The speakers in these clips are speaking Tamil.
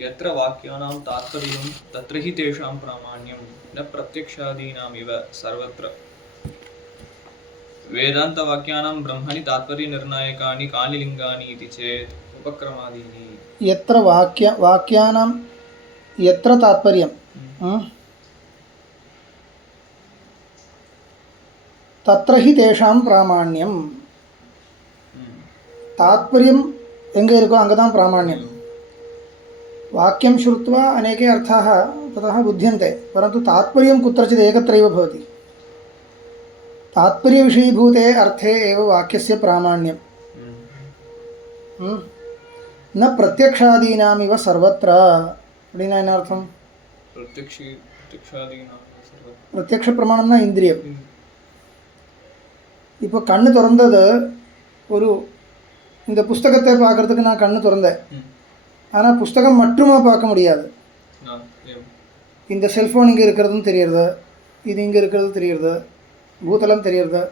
यत्र वाक्यानां तात्पर्यं तत्र हि तेषां प्रामाण्यं न प्रत्यक्षादीनामिव सर्वत्र वेदान्तवाक्यानां ब्रह्मणि तात्पर्यनिर्णायकानि कानि लिङ्गानि इति चेत् उपक्रमादीनि यत्र वाक्यानां यत्र तात्पर्यं तत्र हि तेषां प्रामाण्यं तात्पर्यं எங்கே இருக்கோ அங்கே தான் प्रामाण्यं वाक्यं श्रुत्वा अनेके अर्थाः ततः बुध्यन्ते परन्तु तात्पर्यं कुत्रचित् एकत्रैव भवति तात्पर्यविषयीभूते अर्थे एव वाक्यस्य प्रामाण्यं न प्रत्यक्षादीनामिव सर्वत्र அப்படினா என்ன அர்த்தம் பிரத்யக்ஷ பிரமாணம்னா இந்திரியம் இப்போ கண்ணு திறந்தது ஒரு இந்த புஸ்தகத்தை பார்க்கறதுக்கு நான் கண்ணு திறந்தேன் ஆனால் புஸ்தகம் மட்டுமா பார்க்க முடியாது இந்த செல்ஃபோன் இங்கே இருக்கிறதும் தெரியுறது இது இங்கே இருக்கிறது தெரியுறது பூதலம் தெரியுறது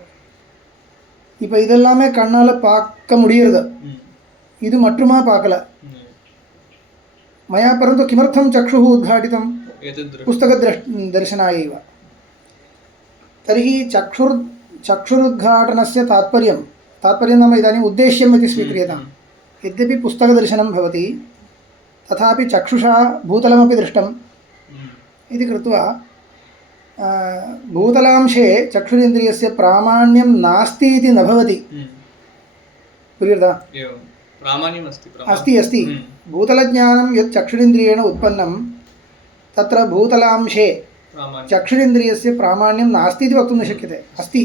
இப்போ இதெல்லாமே கண்ணால் பார்க்க முடியுறது இது மட்டுமா பார்க்கல मया परन्तु किमर्थं चक्षुः उद्घाटितं पुस्तकदर्शनाय एव तर्हि चक्षुरुद्घाटनस्य तात्पर्यं नाम इदानीम् उद्देश्यम् इति स्वीक्रियताम् यद्यपि पुस्तकदर्शनं भवति तथापि चक्षुषा भूतलमपि दृष्टम् इति कृत्वा भूतलांशे चक्षुरिन्द्रियस्य प्रामाण्यं नास्ति इति न भवति पुर्यता अस्ति अस्ति भूतलज्ञानं यत् चक्षुरिन्द्रियेण उत्पन्नं तत्र भूतलांशे चक्षुरिन्द्रियस्य प्रामाण्यं नास्ति इति वक्तुं न शक्यते अस्ति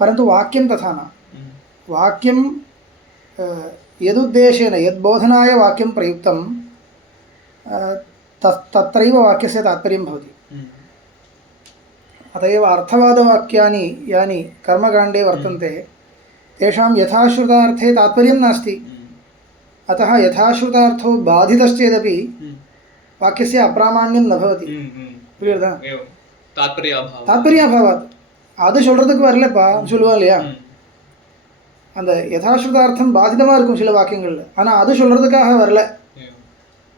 परन्तु वाक्यं तथा न वाक्यं यदुद्देशेन यद्बोधनाय वाक्यं प्रयुक्तं तत्रैव वाक्यस्य तात्पर्यं भवति अत एव अर्थवादवाक्यानि यानि कर्मकाण्डे वर्तन्ते तेषां यथाश्रुतार्थे तात्पर्यं नास्ति अतः यथाश्रुतार्थो बाधितश्चेदपि वाक्यस्य अप्रामाण्यं न भवति புரியுதா தாத்பரிய அபாவாத் அது சொல்கிறதுக்கு வரலப்பா சொல்லுவாங்க இல்லையா அந்த யதாஸ்ருதார்த்தம் பாதிதமாக இருக்கும் சில வாக்கியங்களில் ஆனால் அது சொல்கிறதுக்காக வரல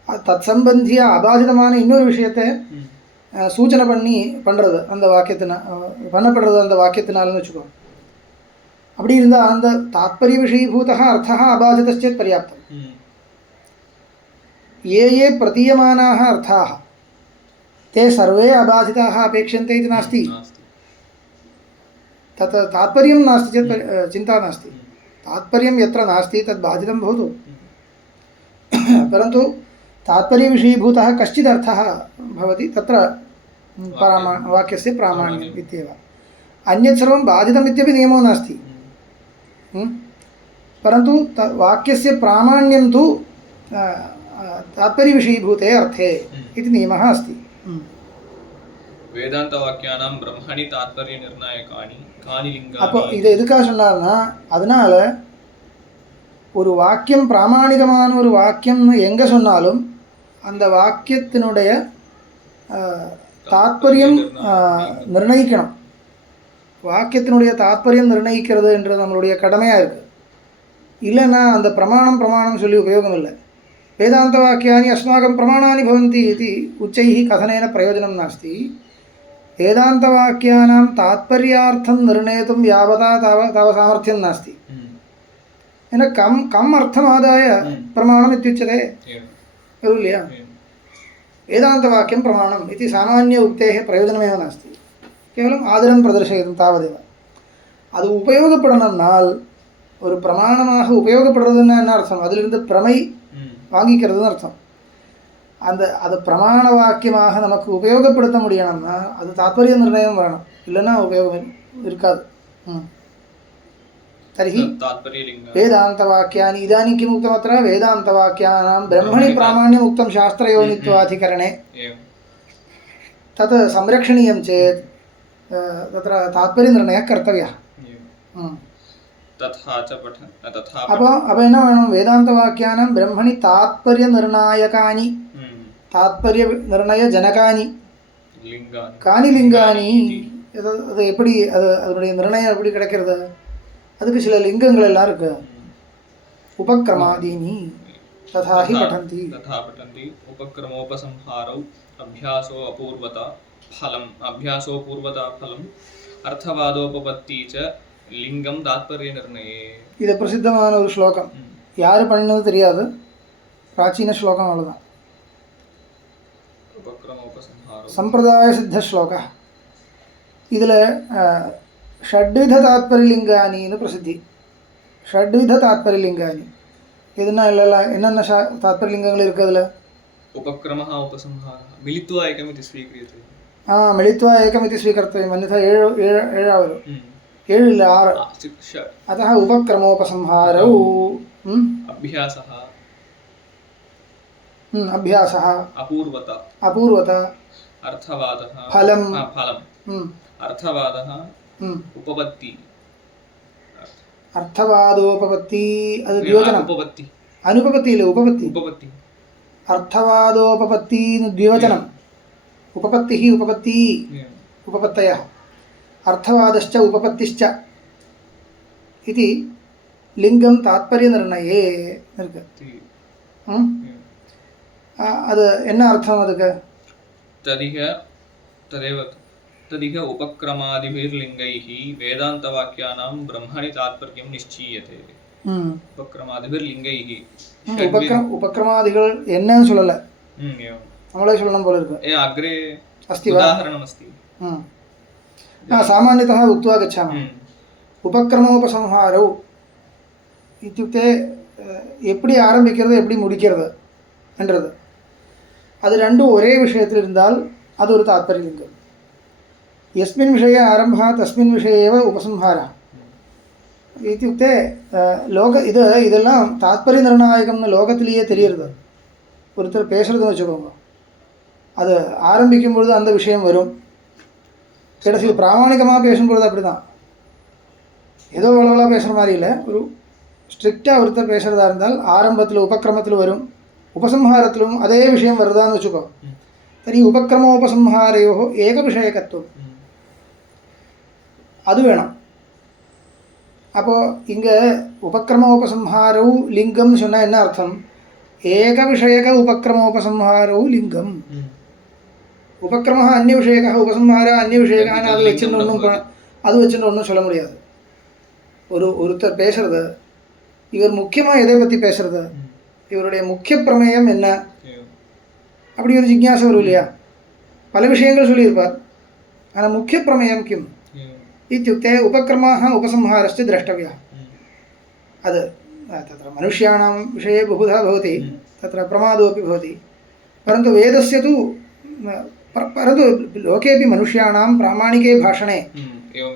தத் சம்பந்திய அபாதிதமான இன்னொரு விஷயத்தை சூச்சனை பண்ணுறது அந்த வாக்கியத்தினால் பண்ணப்படுறது அந்த வாக்கியத்தினால்னு வச்சுக்கோ அப்படி இருந்தால் அந்த தாத்பரிய விஷயீபூதः अर्थः अबाधितश्चेत् पर्याप्तं ये प्रतीयमानाः अर्थाः ते सर्वे अबाधिताः अपेक्ष्यन्ते इति नास्ति तत् तात्पर्यं नास्ति चेत् चिन्ता नास्ति तात्पर्यं यत्र नास्ति तद् बाधितं भवतु परन्तु तात्पर्यविषयीभूतः कश्चित् अर्थः भवति तत्र वाक्यस्य प्रामाण्यम् इत्येव अन्यत् सर्वं बाधितम् इत्यपि नियमो नास्ति परन्तु वाक्यस्य प्रामाण्यं तु तात्पर्यविषयीभूते अर्थे इति नियमः अस्ति வேதாந்தவாக்கியானாம் பிரம்மணி தாத்பரிய நிர்ணாயகானி கானி லிங்கானி அப்போ இதை எதுக்காக சொன்னார்னா அதனால ஒரு வாக்கியம் பிராமாணிகமான ஒரு வாக்கியம்னு எங்கே சொன்னாலும் அந்த வாக்கியத்தினுடைய தாத்பரியம் நிர்ணயிக்கணும் வாக்கியத்தினுடைய தாத்பரியம் நிர்ணயிக்கிறது என்றது நம்மளுடைய கடமையாக இருக்குது இல்லைன்னா அந்த பிரமாணம் சொல்லி உபயோகம் இல்லை वेदान्तवाक्यानि अस्माकं प्रमाणानि भवन्ति इति उच्चैः कथनेन प्रयोजनं नास्ति वेदान्तवाक्यानां तात्पर्यार्थं निर्णेतुं यावता ताव सामर्थ्यं नास्ति कम् अर्थमादाय प्रमाणम् इत्युच्यते खलु वेदान्तवाक्यं प्रमाणम् इति सामान्य उक्तेः प्रयोजनमेव नास्ति केवलम् आदरं प्रदर्शयितुं तावदेव அது உபயோகப்படணும்னால் ஒரு பிரமாணமாக உபயோகப்படுறதுன்னா என்ன அர்த்தம் அதிலிருந்து பிரமை வாங்கிக்கிறதுன்னு அர்த்தம் அது பிரமாண வாக்கியமாக நமக்கு உபயோகப்படுத்த முடியணும்னா அது தாத்பரிய நிர்ணயம் வரணும் இல்லைன்னா உபயோகம் இருக்காது तर्हि वेदान्तवाक्यानि इदानीं किम् उक्तमत्र वेदान्तवाक्यानां ब्रह्मणि प्रामाण्यम् उक्तं शास्त्रयोनित्वाधिकरणे तत् संरक्षणीयं चेत् तत्र तात्पर्यनिर्णयः कर्तव्यः അപ്പോൾ എന്നാ വേണം വേദാന്തവാക്യാനാം ബ്രഹ്മണി താത്പര്യനിർണായകാനി താത്പര്യനിർണയജനകാനി കാനി ലിംഗാനി அது எப்படி அது அதனுடைய நிர்ணயம் எப்படி கிடைக்கிறது? அதுக்கு சில லிங்கங்கள் எல்லாம் இருக்கு. உபக்ரமாதீனி ததா ஹி படந்தி. तथा पठन्ति उपक्रमोपसंहारौ अभ्यासो अपूर्वता फलम् अर्थवादोपपत्ति च लिंगम तात्पर्यनिर्णये. இது பிரசித்தமான ஒரு ஸ்லோகம். யார் பண்ணினது தெரியாது, பிராச்சீன ஸ்லோகம் அவ்வளோதான். சம்பிரதாய சித்த ஸ்லோகா. இதில் ஷட்வித தாத்பரியலிங்கானின்னு பிரசித்தி. ஷட்வித தாத்பரியலிங்கானி எதுனா இல்லை என்னென்ன தாத்பரியலிங்கங்கள் இருக்குது அதில்? उपक्रमः उपसंहारः मिलित्वा एकमिति स्वीक्रियते. मिलित्वा एकमिति स्वीकर्तव्यम्, अन्यथा ಏಳು ಇಲ್ಲ 6. अतः उपक्रमोपसंहारौ अभ्यासः अपूर्वता अर्थवादः फलम् अर्थवादः उपपत्ति अर्थवादोपपत्ति ಅದು ದ್ವಿವಚನ. ಅನುಪಪತ್ತಿ ಇಲ್ಲ, ಉಪಪತ್ತಿ. अर्थवादोपपत्ति द्विवचनम्. उपपत्तिः उपपत्ति उपपत्तयः. अर्थवादश्च उपपत्तिश्च इति लिंगं तात्पर्यनिर्णये इருக்கு. அது என்ன அர்த்தம் அதுக்கு? तदिह उपक्रमादिभिर्लिङ्गैः वेदान्तवाक्यानां ब्रह्मणि तात्पर्यं निश्चीयते. उपक्रमादिभिर्लिङ्गैः उपक्रमादिகள் என்னன்னு சொல்லல, நம்மளே சொல்லணும் போல இருக்கு. अग्रे अस्ति वा? उदाहरणमस्ति. सामान्यतः उक्त्वा गच्छामः. उपक्रमोपसंहारौ इत्युक्ते எப்படி ஆரம்பிக்கிறது எப்படி முடிக்கிறது என்றது. அது ரெண்டும் ஒரே விஷயத்தில் இருந்தால் அது ஒரு தாத்பரியலிங்கம். यस्मिन् विषये आरम्भः तस्मिन् विषये एव उपसंहारः इत्युक्ते இதெல்லாம் தாத்பரிய நிர்ணாயகம்னு லோகத்திலேயே தெரியுறது. ஒருத்தர் பேசுகிறதுன்னு வச்சுக்கோங்க, அது ஆரம்பிக்கும் பொழுது அந்த விஷயம் வரும், கடைசியில் பிராமணிகமாக பேசும்பொழுது அப்படி தான். ஏதோ அளவலாக பேசுகிற மாதிரி இல்லை, ஒரு ஸ்ட்ரிக்டாக ஒருத்தர் பேசுகிறதா இருந்தால் ஆரம்பத்தில் உபக்கிரமத்தில் வரும், உபசம்ஹாரத்திலும் அதே விஷயம் வருதான்னு வச்சுக்கோ. தரி உபக்கிரமோபசம்ஹாரையோ ஏக விஷயக்கத்துவம் அது வேணும். அப்போது இங்கே உபக்கிரமோபசம்ஹாரவு லிங்கம்னு சொன்னால் என்ன அர்த்தம்? ஏக விஷயக உபக்கிரமோபசம்ஹாரவு லிங்கம். உபக்கிரம அந்நிய விஷயக உபசம்ஹார அந்நிய விஷயகான்னு அது வச்சுன்னு ஒன்றும் சொல்ல முடியாது. ஒருத்தர் பேசுறது, இவர் முக்கியமாக எதை பற்றி பேசுறது, இவருடைய முக்கிய பிரமேயம் என்ன, அப்படி ஒரு ஜிக்ஞாசை வரும் இல்லையா? பல விஷயங்கள் சொல்லியிருப்பார், ஆனால் முக்கிய பிரமேயம் கிம் इत्युक्ते उपक्रमः उपसंहारश्च द्रष्टव्यः. अद् तत्र मनुष्याणां विषये बहुधा भवति, तत्र प्रमादोपि भवति, परन्तु वेदस्य तु परन्तु लोकेपि मनुष्याणां प्रामाणिके भाषणे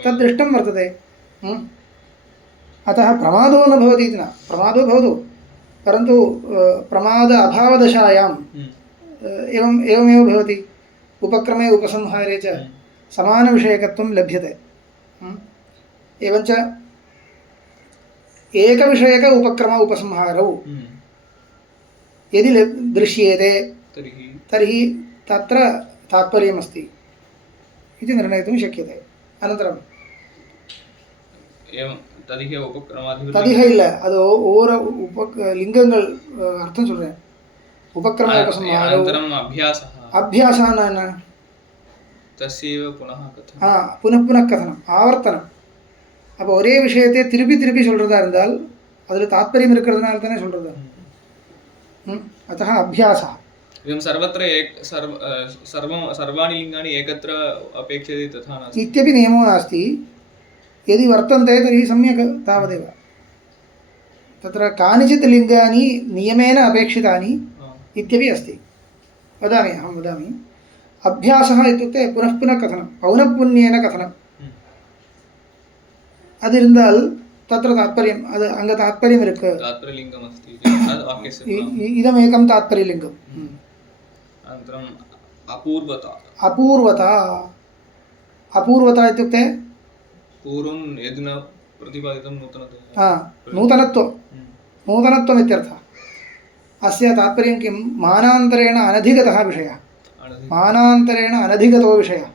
तद् दृष्टं वर्तते. अतः प्रमादो न भवति इति न, प्रमादो भवतु, परन्तु प्रमाद अभावदशायाम् एवमेव भवति. उपक्रमे उपसंहारे च समानविषयकत्वं लभ्यते. एवञ्च एकविषयक उपक्रम उपसंहारौ यदि दृश्येते तर्हि तत्र तात्पर्यमस्ति इति निर्णयितुं शक्यते. अनन्तरं तदिह இல்ல, அது ஒவ்வொரு லிங்கங்கள் அர்த்தம் சொல்றேன். उपक्रम उपसंहारौ अभ्यासः என்ன? तस्यैव पुनः कथनं. पुनः कथனம், ஆவர்த்தனம். அப்போ ஒரே விஷயத்தை திருப்பி சொல்கிறதா இருந்தால் அதில் தாத்பரியம் இருக்கிறதுனால தானே சொல்கிறது. अतः अभ्यासः. एवं सर्वत्र सर्वाणि लिङ्गानि एकत्र अपेक्षते तथा नास्ति इत्यपि नियमो नास्ति. यदि वर्तन्ते तर्हि सम्यक् तावदेव. तत्र कानिचित् लिङ्गानि नियमेन अपेक्षितानि इत्यपि अस्ति. अहं वदामि. अभ्यासः इत्युक्ते पुनः कथनं, पौनःपुन्येन कथनं. அதிருந்தால் तत्र तात्पर्यम् அது அங்கே तात्पर्यम् இருக்கு. तात्पर्यलिङ्गम् अस्ति इदमेकं तात्पर्यलिङ्गम्. अनन्तरम् अपूर्वता इत्युक्ते पूर्वं यद् न प्रतिपादितं नूतनत्वम् इत्यर्थः. अस्य तात्पर्यं किं? मानान्तरेण अनधिगतः विषयः, मानान्तरेण अनधिगतो विषयः.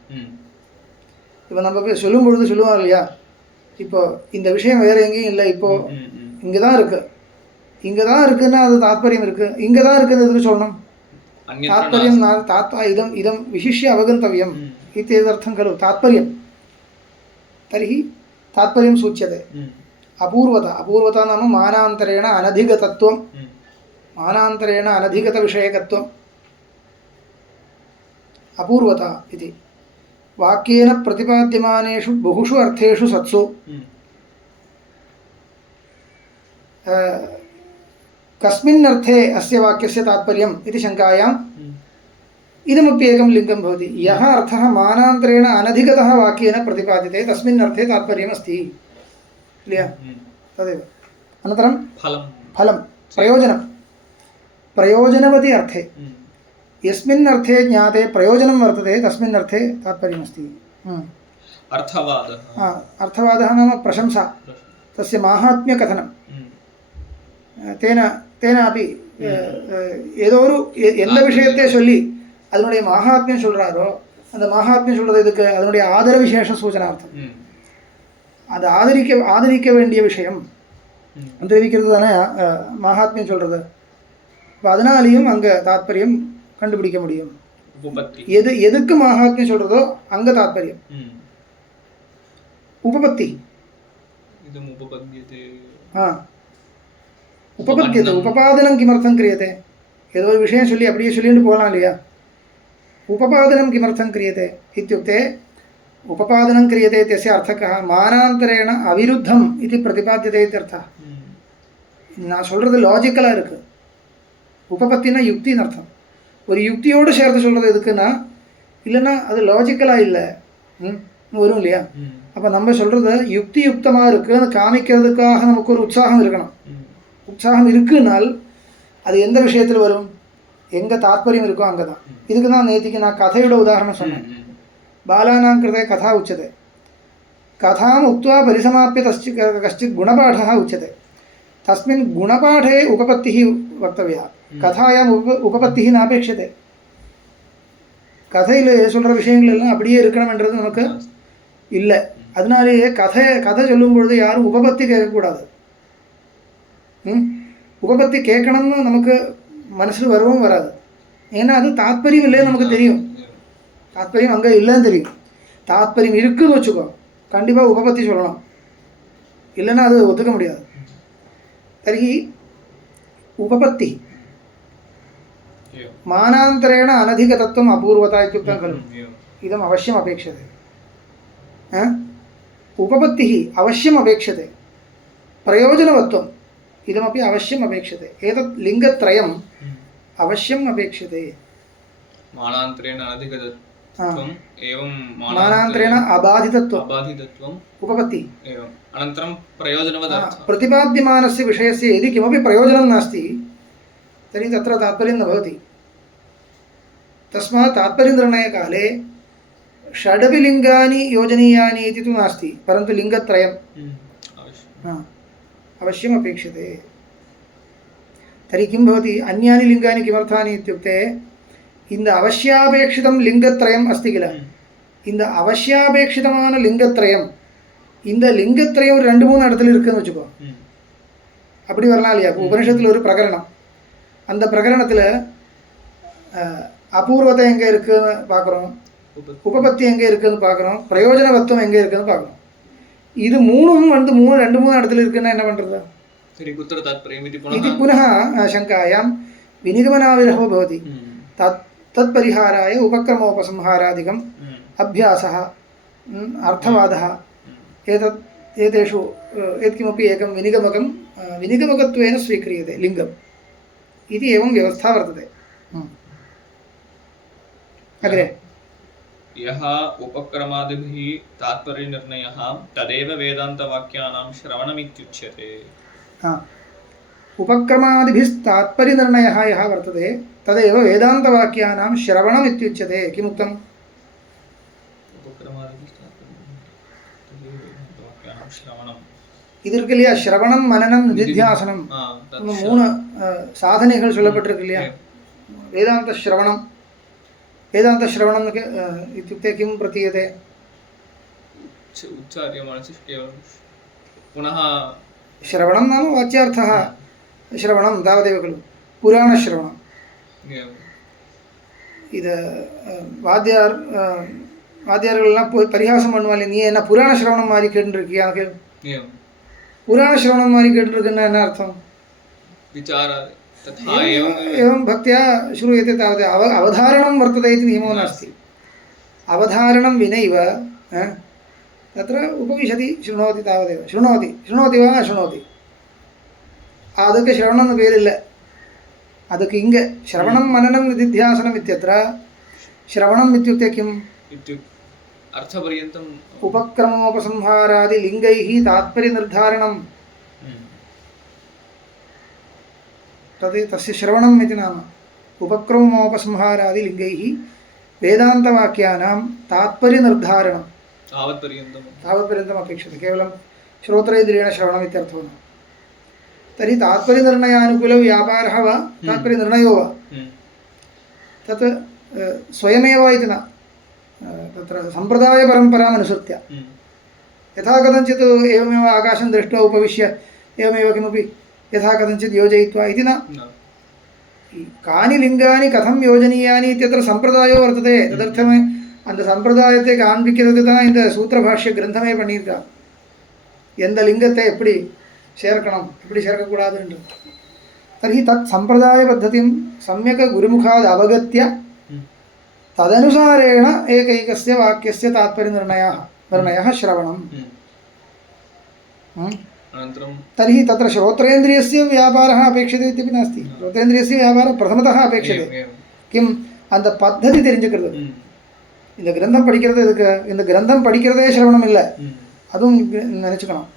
இப்போ நம்ம போய் சொல்லும் பொழுது சொல்லுவோம் இல்லையா, இப்போ இந்த விஷயம் வேறு எங்கேயும் இல்லை, இப்போது இங்கே தான் இருக்குது, இங்கே தான் இருக்குன்னா அது தாத்பரியம் இருக்குது, இங்கே தான் இருக்குது எதுக்கு சொல்லணும்? तात्पर्यं इदम् इदं विशिष्य अवगन्तव्यम् इत्यर्थं खलु तात्पर्यं। तर्हि तात्पर्यं सूच्यते अपूर्वता। अपूर्वता नाम मानान्तरेण अनधिगतत्वं, मानान्तरेण अनधिगतविषयकत्वम् अपूर्वता इति। वाक्येन प्रतिपाद्यमानेषु बहुषु अर्थेषु सत्सु कस्मिन् अर्थे अस्य वाक्यस्य तात्पर्यम् इति शङ्कायाम् इदमपि एकं लिङ्गं भवति। यः अर्थः मानान्तरेण अनधिगतः वाक्येन प्रतिपाद्यते तस्मिन् अर्थे तात्पर्यम् अस्ति क्लियर् तदेव। अनन्तरं फलं प्रयोजनं, प्रयोजनवति अर्थे यस्मिन् अर्थे ज्ञाते प्रयोजनं वर्तते तस्मिन् अर्थे तात्पर्यमस्ति। अर्थवादः नाम प्रशंसा, तस्य माहात्म्यकथनं। तेन तेनापि ஏதோ ஒரு எந்த விஷயத்தை சொல்லி அதனுடைய மகாத்மியம் சொல்கிறாரோ அந்த மகாத்மியம் சொல்கிறது இதுக்கு அதனுடைய ஆதர விசேஷ சூச்சனார்த்தம். அது ஆதரிக்க வேண்டிய விஷயம் தெரிவிக்கிறது தானே மகாத்மியம் சொல்கிறது. இப்போ அதனாலேயும் அங்கே தாத்பரியம் கண்டுபிடிக்க முடியும். எதுக்கு மகாத்மியம் சொல்கிறதோ அங்கே தாத்பரியம். उपपत्ति उपपद्यते उपपादनं किमर्थं क्रियते? ஏதோ ஒரு விஷயம் சொல்லி அப்படியே சொல்லிட்டு போகலாம் இல்லையா? उपपादनं किमर्थं क्रियते इत्युक्ते उपपादनं क्रियते इत्यस्य अर्थः मानान्तरेण अविरुद्धम् इति प्रतिपाद्यते इत्यर्थः. நான் சொல்கிறது லாஜிக்கலாக இருக்குது. உபபத்தினா யுக்தின்னு அர்த்தம். ஒரு யுக்தியோடு சேர்த்து சொல்கிறது எதுக்குன்னா இல்லைன்னா அது லாஜிக்கலாக இல்லை வரும் இல்லையா? அப்போ நம்ம சொல்கிறது யுக்தி யுக்தமாக இருக்குன்னு காமிக்கிறதுக்காக நமக்கு ஒரு உற்சாகம் இருக்கணும். உற்சாகம் இருக்குனால் அது எந்த விஷயத்தில் வரும்? எங்கே தாத்பரியம் இருக்கோ அங்கே தான். இதுக்கு தான் நேற்றுக்கு நான் கதையோட உதாரணம் சொன்னேன். பாலானாं कृते कथा उच्यते, कथाम् उक्त्वा परिसमाप्य कश्चित् गुणपाठः उच्यते. तस्मिन् गुणपाठे उपपत्तिः वक्तव्या, कथायाम् उपपत्तिः नापेक्षते. கதையில் சொல்கிற விஷயங்கள் எல்லாம் அப்படியே இருக்கணும்ன்றது நமக்கு இல்லை. அதனாலேயே கதை சொல்லும் பொழுது யாரும் உபபத்தி கேட்கக்கூடாது. உபபத்தி கேட்கணும்னு நமக்கு மனசில் வரவும் வராது. ஏன்னா அது தாத்பரியம் இல்லைன்னு நமக்கு தெரியும். தாத்பரியம் அங்கே இல்லைன்னு தெரியும். தாத்பரியம் இருக்குன்னு வச்சுக்கோ, கண்டிப்பாக உபபத்தி சொல்லணும், இல்லைன்னா அது ஒத்துக்க முடியாது. तर्हि उपपत्ति मानान्तरेण अनधिगतत्वम् अपूर्वता इत्युक्तं खलु. इदम् अवश्यम् अपेक्षते. उपपत्तिः अवश्यम् अपेक्षते. प्रयोजनवत्वम् इदमपि अवश्यम् अपेक्षते. एतत् लिङ्गत्रयम् अवश्यम् अपेक्षते. मानान्तरेण अनधिगतत्वम् एवं मानान्तरेण अबाधितत्वम् उपपत्ति एवम् अनन्तरं प्रयोजनवदर्थः. प्रतिपाद्यमानस्य विषयस्य यदि किमपि प्रयोजनं नास्ति तर्हि तत्र तात्पर्यं न भवति. तस्मात् तात्पर्यनिर्णयकाले षडपि लिङ्गानि योजनीयानि इति तु नास्ति, परन्तु लिङ्गत्रयम् अवश्यम् अपेक्षते. तर्हि किं भवति? अन्यानि लिङ्गानि किमर्थानि इत्युक्ते இந்த அவசியாபேட்சிதம் லிங்கத்ரயம் அஸ்தி கில. இந்த அவசியாபேட்சிதமான லிங்கத்ரயம், இந்த லிங்கத்ரயம் ஒரு 2-3 இடத்துல இருக்குன்னு வச்சுக்கோ. அப்படி வரலாம் இல்லையா? உபனிஷத்தில் ஒரு பிரகரணம், அந்த பிரகரணத்தில் அபூர்வத்தை எங்கே இருக்குதுன்னு பார்க்குறோம், உபபத்தி எங்கே இருக்குதுன்னு பார்க்குறோம், பிரயோஜனவத்துவம் எங்கே இருக்குதுன்னு பார்க்குறோம். இது மூணும் வந்து 2-3 இடத்துல இருக்குன்னா என்ன பண்ணுறது? இது புனः शङ्कायां विनिगमनाविरहो भवति. तत्परिहाराय उपक्रमोपसंहारादिकम् अभ्यासः अर्थवादः एतेषु यत्किमपि एकं विनिगमकत्वेन स्वीक्रियते लिङ्गम् इति एवं व्यवस्था वर्तते. अग्रे यः उपक्रमादिभिः तात्पर्यनिर्णयः तदेव वेदान्तवाक्यानां श्रवणमित्युच्यते. उपक्रमादिभिस्तात्पर्यनिर्णयः यः वर्तते तदेव वेदान्तवाक्यानां श्रवणमित्युच्यते. किमुक्तम्? இதற்கு இல்லையா ஸ்ரவணம் மனனம் நிதித்தியாசனம் 3 சாதனைகள் சொல்லப்பட்டிருக்கு இல்லையா? வேதாந்த ஸ்ரவணம், வேதாந்த ஸ்ரவணம் இत्युक्ते किं प्रतीयते? उच्चार्यमाणः केवलं पुनः श्रवणं नाम वाच्यार्थः श्रवणं तावदेव खलु पुराणश्रवणम् இது வாத்தியார்கள்லாம் போய் பரிகாசம் பண்ணுவாங்க, நீ என்ன புராண சிரவணம் மாதிரி கேட்டுருக்கியா? புராண சிரவணம் மாதிரி கேட்டுருக்குன்னா என்ன அர்த்தம்? एवं भक्त्या श्रूयते तावत् अवधारणं वर्तते इति नियमो नास्ति। अवधारणं विनैव तत्र उपविशति शृणोति तावदेव। शृणोति वा न शृणोति ಅದಕ್ಕೆ ಶ್ರವಣ ಅನ್ನೋ ಬೇರಿಲ್ಲ. ಅದಕ್ಕೆ ಹಿಂಗೆ ಶ್ರವಣಂ ಮನನಂ ನಿಧಿಧ್ಯಾಸನಂ ಇತ್ಯತ್ರ ಶ್ರವಣಂ ಇತ್ಯುಕ್ತೆ ಕಿಂ ಅರ್ಥಪರ್ಯಂತಂ ಉಪಕ್ರಮೋಪಸಂಹಾರಾದಿ ಲಿಂಗೈಃ ತಾತ್ಪರ್ಯ ನಿರ್ಧಾರಣಂ तद् तस्य श्रवणम् इति नाम। उपक्रमोपसंहारादि लिङ्गैः वेदान्तवाक्यानां तात्पर्यनिर्धारणं तावत्पर्यन्तम् अपेक्षते, केवलं श्रोत्रेन्द्रियेण श्रवणम् इत्यर्थो न। तर्हि तात्पर्यनिर्णयानुकूलव्यापारः वा तात्पर्यनिर्णयो वा तत् स्वयमेव इति न, तत्र सम्प्रदायपरम्पराम् अनुसृत्य यथा कथञ्चित् एवमेव आकाशं दृष्ट्वा उपविश्य एवमेव किमपि यथा कथञ्चित् योजयित्वा इति न। कानि लिङ्गानि कथं योजनीयानि इत्यत्र सम्प्रदायो वर्तते। तदर्थम् அந்த சம்பிரதாயத்தை காண்பிக்கிறதுக்கு தான் இந்த சூத்திரபாஷ்ய கிரந்தமே பண்ணியிருக்காங்க. எந்த லிங்கத்தை எப்படி சேர்க்கணும் எப்படி சேர்க்கக்கூடாதுன்னு. तर्हि तत् सम्प्रदायपद्धतिं सम्यक् गुरुमुखात् अवगत्य तदनुसारेण एकैकस्य वाक्यस्य तात्पर्यनिर्णयः श्रवणम्। तर्हि तत्र श्रोत्रेन्द्रियस्य व्यापारः अपेक्षते इत्यपि नास्ति। श्रोत्रेन्द्रियस्य व्यापारः प्रथमतः अपेक्षते. किम् அந்த பद्धதி தெரிஞ்சுக்கிறது. இந்த கிரந்தம் படிக்கிறது இதுக்கு, இந்த கிரந்தம் படிக்கிறதே சிரவணம் இல்லை, அதுவும் நினச்சிக்கணும்.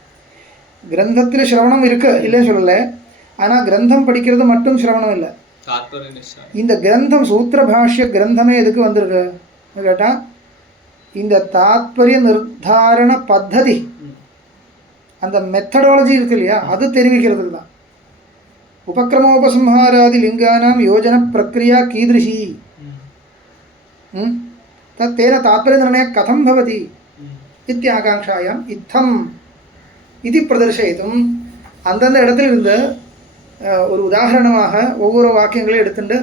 கிரந்தத்தில் சிரவணம் இருக்கு இல்லைன்னு சொல்லலை, ஆனால் கிரந்தம் படிக்கிறது மட்டும் சிரவணம் இல்லை. இந்த கிரந்தம் சூத்திர பாஷ்ய கிரந்தமே எதுக்கு வந்திருக்கு கேட்டால் இந்த தாத்பரிய நிர்தாரண பத்ததி அந்த மெத்தடாலஜி இருக்கு இல்லையா, அது தெரிவிக்கிறதுக்கு தான். उपक्रमोपसंहारादि लिंगानां योजन प्रक्रिया कीदृशी तेन तात्पर्यनिर्णयः कथं भवति इत्याकाङ्क्षायाम् इत्थम् इति प्रदर्शयितुम् அந்தந்த இடத்துல இருந்து ஒரு உதாரணமாக ஒவ்வொரு வாக்கியங்களையும் எடுத்துட்டு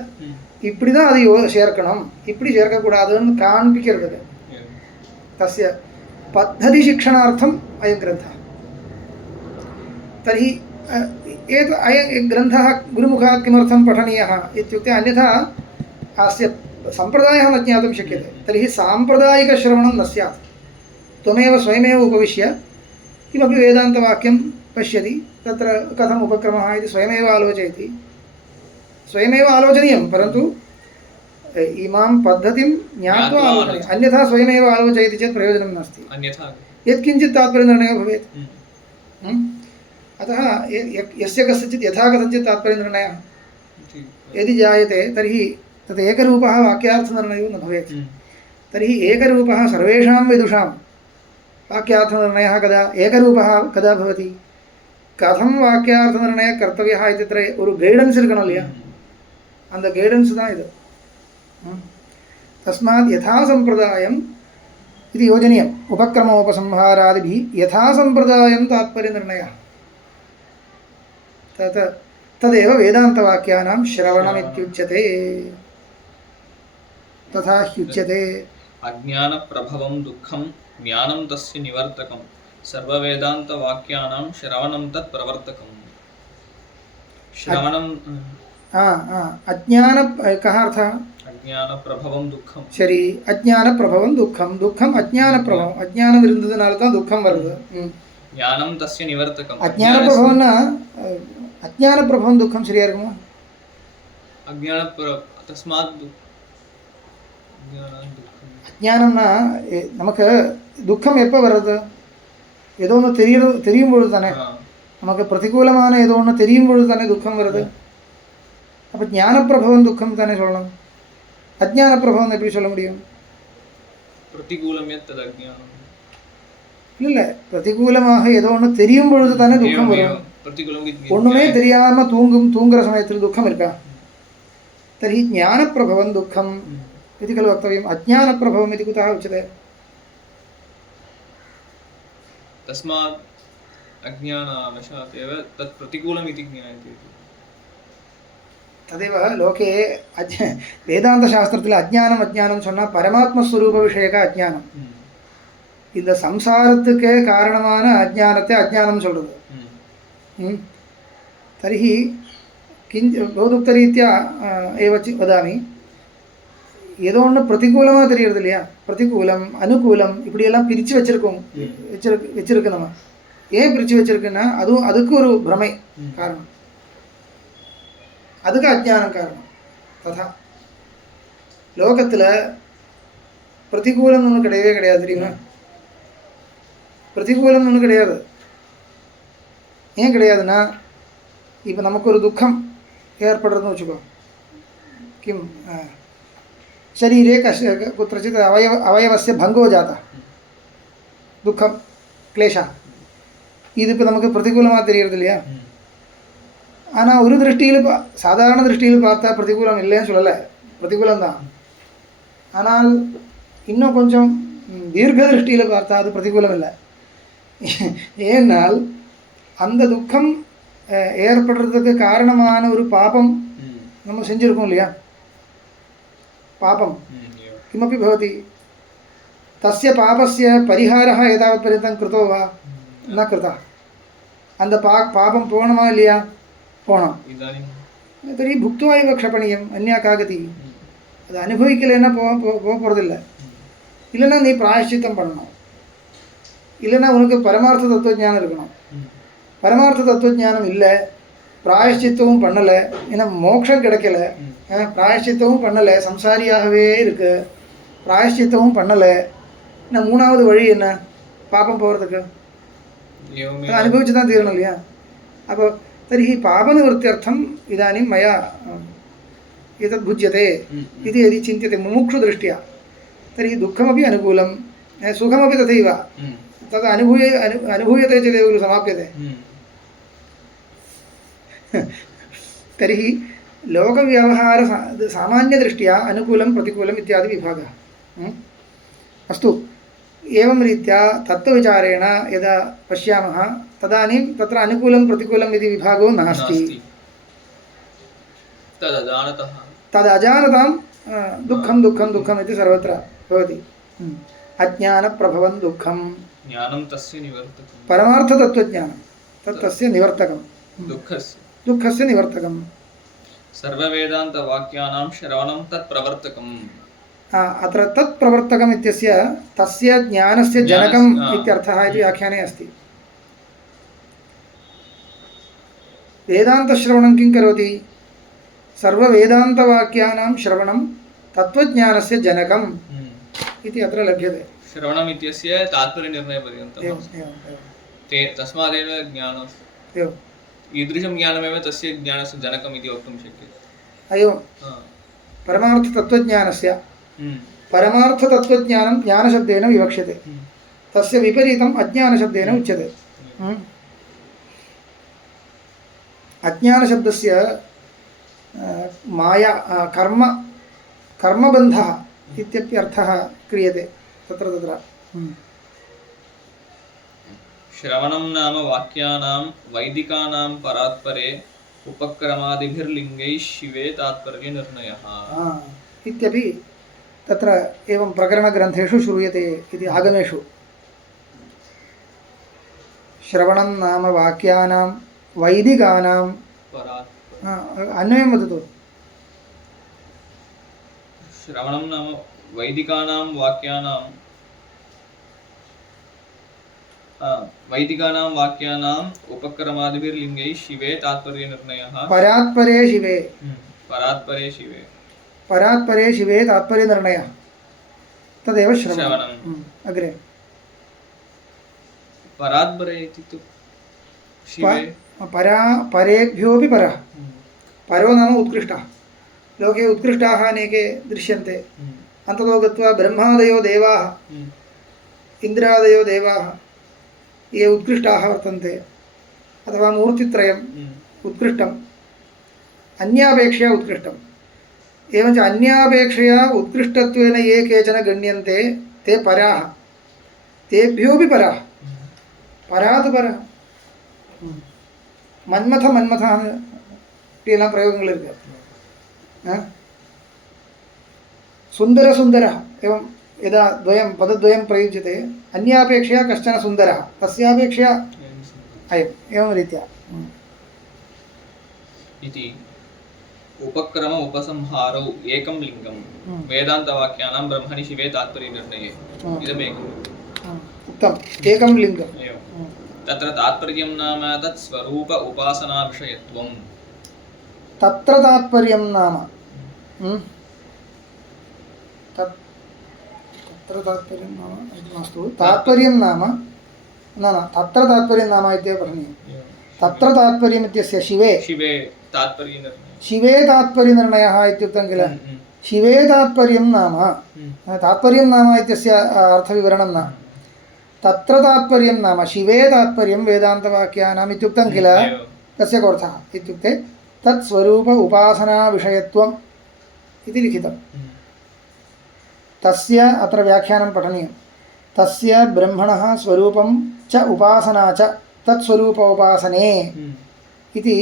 இப்படி தான் அதை சேர்க்கணும் இப்படி சேர்க்கக்கூடாதுன்னு காண்பிக்கிறதுக்கு तस्य पद्धति शिक्षणार्थम् अयं ग्रन्थः। तर्हि अयं ग्रन्थः गुरुमुखात् किमर्थं पठनीयः इत्युक्ते अन्यथा अस्य सम्प्रदायः न ज्ञातुं शक्यते। तर्हि साम्प्रदायिकश्रवणं न स्यात्। त्वमेव स्वयमेव उपविश्य किमपि वेदान्तवाक्यं पश्यति, तत्र कथम् उपक्रमः इति स्वयमेव आलोचयति। स्वयमेव आलोचनीयं, परन्तु इमां पद्धतिं ज्ञात्वा आलोचनीयम्। अन्यथा स्वयमेव आलोचयति चेत् प्रयोजनं नास्ति, यत्किञ्चित् तात्पर्यनिर्णयो भवेत्। अतः यस्य कस्यचित् यथा कथञ्चित् तात्पर्यनिर्णयः यदि जायते तर्हि तत् एकरूपः वाक्यार्थनिर्णयो न भवेत्। तर्हि एकरूपः सर्वेषां विदुषां वाक्यार्थनिर्णयः कदा एकरूपः कदा भवति, कथं वाक्यार्थनिर्णयः कर्तव्यः इत्यत्र ஒரு கைடன்ஸ் இருக்கணும் இல்லையா, அந்த கைடன்ஸ் தான் இது। तस्मात् यथा सम्प्रदायम् इति योजनीयम्। उपक्रमोपसंहारादिभिः यथा सम्प्रदायं तात्पर्यनिर्णयः तदेव वेदान्तवाक्यानां श्रवणमित्युच्यते। तथा ह्युच्यते। अज्ञानप्रभवं दुःखं ज्ञानं तस्य निवर्तकं सर्ववेदान्तवाक्यानां श्रवणं तत् प्रवर्तकम्। श्रवणं अज्ञान कः अर्थः? अज्ञानप्रभवं दुःखं। சரி, अज्ञानप्रभवं दुःखं, दुःखं अज्ञानप्रभवं, अज्ञाனம் இருந்ததனால தான் துக்கம் வருது। ज्ञानं तस्य निवर्तकम्। अज्ञानप्रभवம்னா अज्ञानप्रभवं दुःखं சரியா இருக்குமா? அஜ்ஞானம்னா நமக்கு துக்கம் எப்போ வருது? ஏதோ ஒன்று தெரியும் பொழுது தானே, நமக்கு பிரதிகூலமான ஏதோ ஒன்று தெரியும் பொழுது தானே துக்கம் வருது। அப்போ ஞானப்பிரபவம் துக்கம் தானே சொல்லணும், அஜ்ஞானப்பிரபவம் எப்படி சொல்ல முடியும்? இல்லை, பிரதிகூலமாக ஏதோ ஒன்று தெரியும் பொழுது தானே துக்கம் வரும்। ஒன்றுமே தெரியாமல் தூங்குற சமயத்தில் துக்கம் இருக்கா? तर्हि ज्ञानप्रभवं दुःखम् इति खलु वक्तव्यम्। अज्ञानप्रभवम् इति कुतः उच्यते? तस्मात् अज्ञानवशात् एव तत् प्रतिकूलम् इति ज्ञायते। तदेव लोके வேதாந்தசாஸ்திரத்தில் அஜ்ஞானம் அஜ்ஞானம் சொன்னால் பரமாத்மஸ்வரூப விஷயக அஜ்ஞானம். இந்த சம்சாரத்துக்கு காரணமான அஜ்ஞானத்தை அஜ்ஞானம் சொல்கிறது. तर्हि किञ्च भवदुक्तरीत्या एव वदामि, ஏதோ ஒன்று பிரதிகூலமாக தெரியறது இல்லையா, பிரதிகூலம் அனுகூலம் இப்படியெல்லாம் பிரித்து வச்சிருக்கு நம்ம. ஏன் பிரித்து வச்சிருக்குன்னா அதுக்கு ஒரு பிரமை காரணம், அதுக்கு அஜ்ஞானம் காரணம். ததா லோகத்தில் பிரதிகூலம் ஒன்று கிடையவே கிடையாது தெரியுமா. பிரதிகூலம் ஒன்று கிடையாது. ஏன் கிடையாதுன்னா, இப்போ நமக்கு ஒரு துக்கம் ஏற்படுறதுன்னு வச்சுக்கோ, किं शरीरे कुत्रचित् அவயவस्य भङ्गो जातः, துக்கம் क्लेशः, இது இப்போ நமக்கு பிரதிகூலமாக தெரியறது இல்லையா. ஆனால் ஒரு திருஷ்டியில் சாதாரண திருஷ்டியில் பார்த்தா பிரதிகூலம் இல்லைன்னு சொல்லலை, பிரதிகூலம் தான். ஆனால் இன்னும் கொஞ்சம் தீர்க்க திருஷ்டியில் பார்த்தா அது பிரதிகூலம் இல்லை. ஏன்னால் அந்த துக்கம் ஏற்படுறதுக்கு காரணமான ஒரு பாபம் நம்ம செஞ்சுருக்கோம் இல்லையா. பாபம் किमपि भवति, तस्य पापस्य परिहारः एतावत् पर्यन्तं कृतो वा न कृतः. அந்த पापं போகணுமா இல்லையா, போகணும். तर्हि भुक्त्वा एव क्षपणीयम्, अन्या का गति. அது அனுபவிக்கலைன்னா போகிறதில்லை. இல்லைன்னா நீ பிராயஷ்சித்தம் பண்ணணும், இல்லைன்னா உனக்கு பரமார்த்த தத்துவஞானம் இருக்கணும். பரமார்த்த தத்துவஞானம் இல்லை, பிராயஷ்சித்தமும் பண்ணலை, ஏன்னா மோட்சம் கிடைக்கல, பிராயஷ்சித்தமும் பண்ணலை, சம்சாரியாகவே இருக்கு, பிராயஷ்சித்தமும் பண்ணலை. இன்னும் மூணாவது வழி என்ன, பாபம் போகிறதுக்கு அனுபவிச்சு தான் தீரணும் இல்லையா. அப்போ तर्हि पापनिवृत्त्यर्थम् इदानीं मया एतद् भुज्यते इति यदि चिन्त्यते मुमुक्षुदृष्ट्या, तर्हि दुःखमपि अनुकूलं सुखमपि तथैव, तद् अनुभूयते चेदेव खलु समाप्यते. तर्हि लोकव्यवहार सामान्यदृष्ट्या अनुकूलं प्रतिकूलम् इत्यादि विभागः. अस्तु, एवं रीत्या तत्त्वविचारेण यदा पश्यामः तदानीं तत्र अनुकूलं प्रतिकूलम् इति विभागो नास्ति. तदजानतां दुःखं दुःखं दुःखम् इति सर्वत्र भवति. अज्ञानप्रभवं दुःखं, ज्ञानं तस्य निवर्तकं, परमार्थतत्त्वज्ञानं तत् तस्य निवर्तकं, दुःखस्य निवर्तकं. सर्ववेदान्तवाक्यानां श्रवणं तत् प्रवर्तकम्. अत्र तत् प्रवर्तकम् इत्यस्य तस्य ज्ञानस्य जनकम् इत्यर्थः इति व्याख्याने अस्ति. वेदान्तश्रवणं किं करोति, सर्ववेदान्तवाक्यानां श्रवणं तत्त्वज्ञानस्य जनकम् इति अत्र लभ्यते. श्रवणम् इत्यस्य तात्पर्यनिर्णयपर्यन्तं तस्मादेव ज्ञानम्, ईदृशं ज्ञानमेव तस्य ज्ञानस्य जनकम् इति वक्तुं शक्यते. एवं परमार्थतत्त्वज्ञानस्य परमार्थतत्त्वज्ञानं ज्ञानशब्देन विवक्ष्यते, तस्य विपरीतम् अज्ञानशब्देन उच्यते. अज्ञानशब्दस्य माया कर्मबन्धः इत्यप्यर्थः क्रियते तत्र तत्र. श्रवणं नाम वाक्यानां वैदिकानां परात्परे उपक्रमादिभिर्लिङ्गैः शिवे तात्पर्यनिर्णयः इत्यपि तत्र एवं प्रकरणग्रन्थेषु श्रूयते इति आगमेषु. श्रवणं नाम वाक्यानां वैदिकानां अन्वयं वदतु. श्रवणं नाम वैदिकानां वाक्यानां उपक्रमादिभिर्लिङ्गैः शिवे तात्पर्यनिर्णयः. परात्परे शिवे, परात्परे शिवे तात्पर्यनिर्णयः, तदेव श्रवणम्. अग्रे परात्परे इत्युक्ते शिवे परेभ्योऽपि परः. परो नाम उत्कृष्टः. लोके उत्कृष्टाः अनेके दृश्यन्ते. अन्ततो गत्वा ब्रह्मादयो देवाः, इन्द्रादयो देवाः ये उत्कृष्टाः वर्तन्ते, अथवा मूर्तित्रयम् उत्कृष्टम्, अन्यापेक्षया उत्कृष्टम्. एवञ्च अन्यापेक्षया उत्कृष्टत्वेन ये केचन गण्यन्ते ते पराः, तेभ्योऽपि पराः. പരാത് പര മന്മഥ മന്മഥ இப்படியெல்லாம் பிரயோகங்கள் இருக்கு सुन्दर सुन्दरः एवं यदा द्वयं पदद्वयं प्रयुज्यते अन्यापेक्षया कश्चन सुन्दरः तस्यापेक्षया अयम् एवं रीत्या इति उपक्रम उपसंहारौ एकं लिङ्गं वेदान्तवाक्यानां ब्रह्मणि शिवे तात्पर्यनिर्णये इदमेकम् उत्तमम् एकं लिङ्गम् तत्र तात्पर्यं नाम तत् स्वरूप उपासनाविषयत्वं तत्र तात्पर्यं नाम तत्र तात्पर्यं नाम इति मास्तु तात्पर्यं नाम न तत्र तात्पर्यं नाम इत्येव पठनीयं तत्र तात्पर्यम् इत्यस्य शिवे तात्पर्यनिर्णयः इत्युक्तं किल शिवे तात्पर्यं नाम इत्यस्य अर्थविवरणं न तत्र तात्पर्यं नाम शिवे तात्पर्यं वेदान्तवाक्यानाम् इत्युक्तं किल तस्य कोऽर्थः इत्युक्ते तत्स्वरूप उपासनाविषयत्वम् इति लिखितं तस्य अत्र व्याख्यानं पठनीयं तस्य ब्रह्मणः स्वरूपं च उपासना च तत्स्वरूपोपासने इति